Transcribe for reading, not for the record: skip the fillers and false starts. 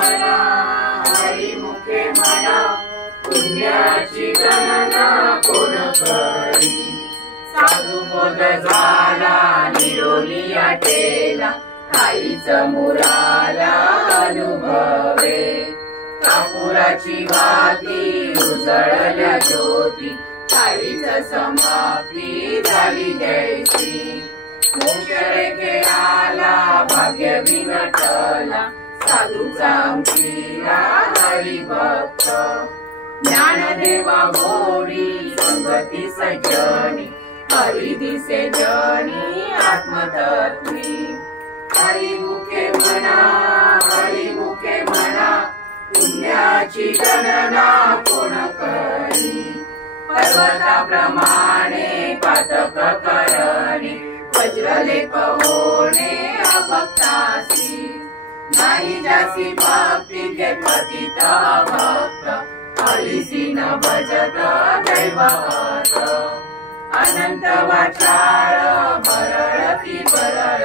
म्हणा हरिमुखे म्हणा पुण्याची गणना कोण करी। साधू बोध झाला निरोगी आटेला काहीच मुराला अनुभवे। कापुराची वाती उजळल्या ज्योती काहीच समाप्ती झाली जैसी। मोक्षरेखेला भाग्य विनटला साधूचा अंकिला हरिभक्त। ज्ञानदेवा गोडी संगती सज्जनी हरि दिसे जनी आत्मतत्वी। हरिमुखे म्हणा पुण्याची गणना कोण करी। पर्वताप्रमाणे पातक करणे वज्रलेप होणे अभक्तासी। नाही जासी भक्ती ते पतित भक्त हरिसी न भजत दैवत। अनंत वाचाळ बरळ ती बरळ